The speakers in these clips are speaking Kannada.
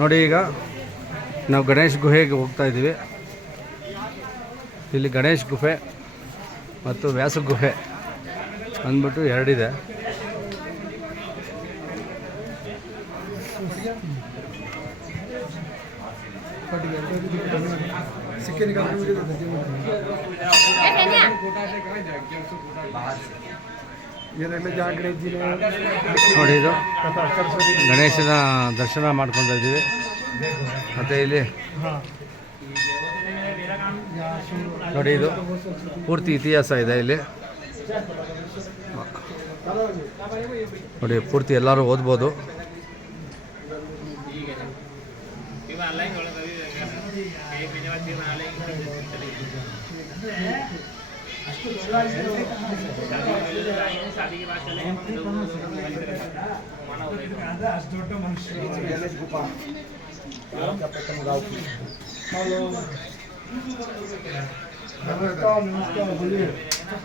ನೋಡಿ ಈಗ ನಾವು ಗಣೇಶ್ ಗುಹೆಗೆ ಹೋಗ್ತಾ ಇದ್ದೀವಿ. ಇಲ್ಲಿ ಗಣೇಶ್ ಗುಹೆ ಮತ್ತು ವ್ಯಾಸ ಗುಹೆ ಅಂದ್ಬಿಟ್ಟು ಎರಡಿದೆ. ನೋಡಿ ಇದು. ಗಣೇಶನ ದರ್ಶನ ಮಾಡ್ಕೊತಾ ಇದ್ದೀವಿ. ಮತ್ತು ಇಲ್ಲಿ ನೋಡಿ ಇದು. ಪೂರ್ತಿ ಇತಿಹಾಸ ಇದೆ ಇಲ್ಲಿ. ನೋಡಿ, ಪೂರ್ತಿ ಎಲ್ಲರೂ ಓದ್ಬೋದು.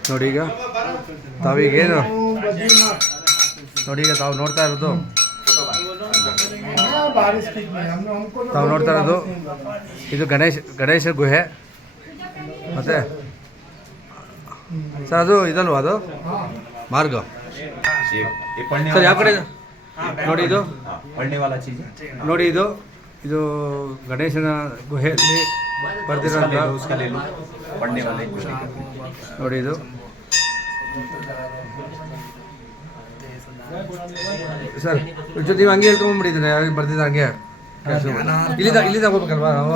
ನೋಡಿ ಈಗ ತಾವೀಗೇನು? ನೋಡಿ ಈಗ ತಾವು ನೋಡ್ತಾ ಇರೋದು? ತಾವು ನೋಡ್ತಾ ಇರೋದು ಇದು ಗಣೇಶ್ ಗಣೇಶ ಗುಹೆ. ಮತ್ತೆ ಸರ್, ಅದು ಇದಲ್ವಾ ಅದು? ಮಾರ್ಗ. ಸರ್, ಯಾವ ಕಡೆ? ನೋಡಿ ಇದು. ನೋಡಿ ಇದು. ಇದು ಗಣೇಶನ ಗುಹೆಯಲ್ಲಿ ಬರ್ದಿರೋಂಥ ನೋಡಿ ಇದು. ಸರ್ ನೀವು ಹಂಗೆ ಹೇಳ್ಕೊಂಬಿಟ್ಟಿದ್ದೀರಾ ಯಾರಿಗೆ ಬರ್ದಿದ್ದ ಹಂಗೆ? ಇಲ್ಲಿ ಇಲ್ಲಿ ತಗೋಬೇಕಲ್ವಾ ನಾವು?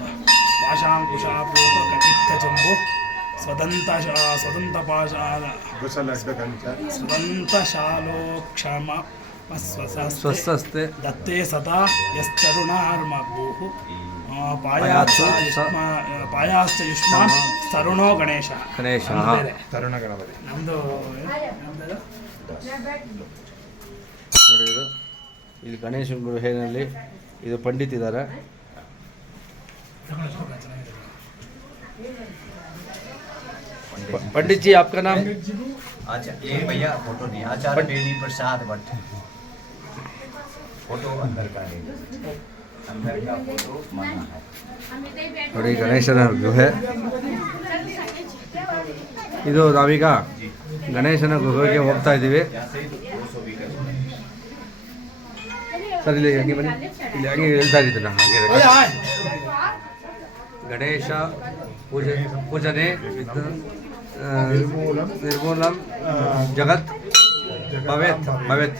ಹೀಗೆ ಹೇಳಿ. ಪಾಶಾಂ ಕುಶಾಪೂತ ಕಟಿತ್ತ ಜಂಬು ಸ್ವದಂತ ಶಾ- ಸ್ವದಂತ ಪಾಶಾಲ ಸ್ವದಂತ ಶಾಲೋಕ್ಷಮ ಸ್ವಸ- ಸ್ವಸ್ಥಸ್ತೆ ದತ್ತೇ ಸದಾ ಸ- ಯುಷ್ಮ ಪಾಯಾಶ್ಚ ಯುಷ್ಮಾನ್ ತರುಣೋ ಗಣೇಶ. ಗಣೇಶ. ತರುಣ ಗಣಪತಿ. ನಮ್ದು ನಮ್ದು ನೋಡಿ ಇದು. ಇದು ಗಣೇಶ ಗುಹೆಯಲ್ಲಿ ಇದು ಪಂಡಿತ್ ಇದ್ದಾರೆ प- पंडित जी आपका नाम अच्छा ये भैया फोटो नहीं आचार्य बेदी प्रसाद भट्ट फोटो अंदर का है अंदर का फोटो मना है ನೋಡಿ ಗಣೇಶನ ಗುಹೆ ಇದು ನಾವೀಗ ಗಣೇಶನ ಗುಹೆಗೆ ಹೋಗ್ತಾ ಇದ್ದೀವಿ यहाँ से दो सौ भी कर ಸರ್ ಇಲ್ಲಿ ಹಂಗೆ ಬನ್ನಿ ಇಲ್ಲಿ ಹಂಗೆ ಹೇಳ್ತಾ ಇದ್ದೀನಿ ನಾನು ಹಾಗೆ ಗಣೇಶ ಪೂಜೆ ಪೂಜನೆ ನಿರ್ಮೂಲಂ ಜಗತ್ ಭವೇತ್ ಭವೇತ್.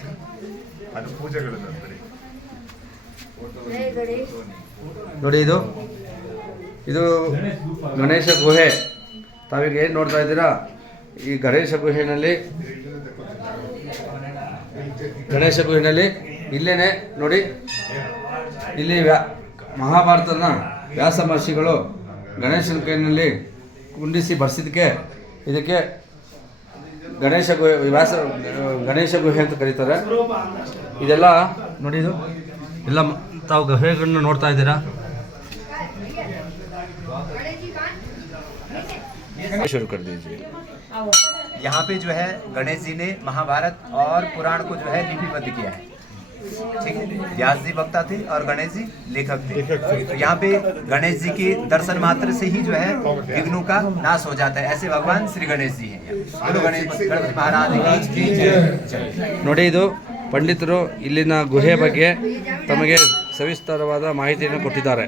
ನೋಡಿ ಇದು. ಇದು ಗಣೇಶ ಗುಹೆ. ತಾವೀಗ ಏನು ನೋಡ್ತಾ ಇದ್ದೀರಾ? ಈ ಗಣೇಶ ಗುಹೆನಲ್ಲಿ ಗಣೇಶ ಗುಹೆನಲ್ಲಿ ಇಲ್ಲೇನೆ ನೋಡಿ ಇಲ್ಲಿ ವ್ಯಾ ಮಹಾಭಾರತನ ವ್ಯಾಸ ಮಹರ್ಷಿಗಳು ಗಣೇಶನ ಕೈನಲ್ಲಿ ಕುಂಡಿಸಿ ಬರ್ಸಿದ್ದಕ್ಕೆ ಇದಕ್ಕೆ ಗಣೇಶ ಗುಹೆ ವ್ಯಾಸ ಗಣೇಶ ಗುಹೆ ಅಂತ ಕರೀತಾರೆ ಇದೆಲ್ಲ ನೋಡಿ ಇದು ಎಲ್ಲ ಮ- ತಾವು ಗುಹೆಗಳನ್ನ ನೋಡ್ತಾ ಇದ್ದೀರಾ ಶುರು कर दीजिए यहाँ पे जो है गणेश जी ने महाभारत और पुराण को जो है लिपिबद्ध किया है ठीक है व्यास जी वक्ता थे और गणेश जी लेखक थे तो यहाँ पे गणेश जी के दर्शन मात्र से ही जो है विघ्नों का नाश हो जाता है ऐसे भगवान श्री गणेश जी हैं बोलो गणेश गणपति महाराज की जय जय ನೋಡಿ ಇದು ಪಂಡಿತರು ಇಲ್ಲಿನ ಗುಹೆ ಬಗ್ಗೆ ತಮಗೆ ಸವಿಸ್ತರವಾದ ಮಾಹಿತಿಯನ್ನು ಕೊಟ್ಟಿದ್ದಾರೆ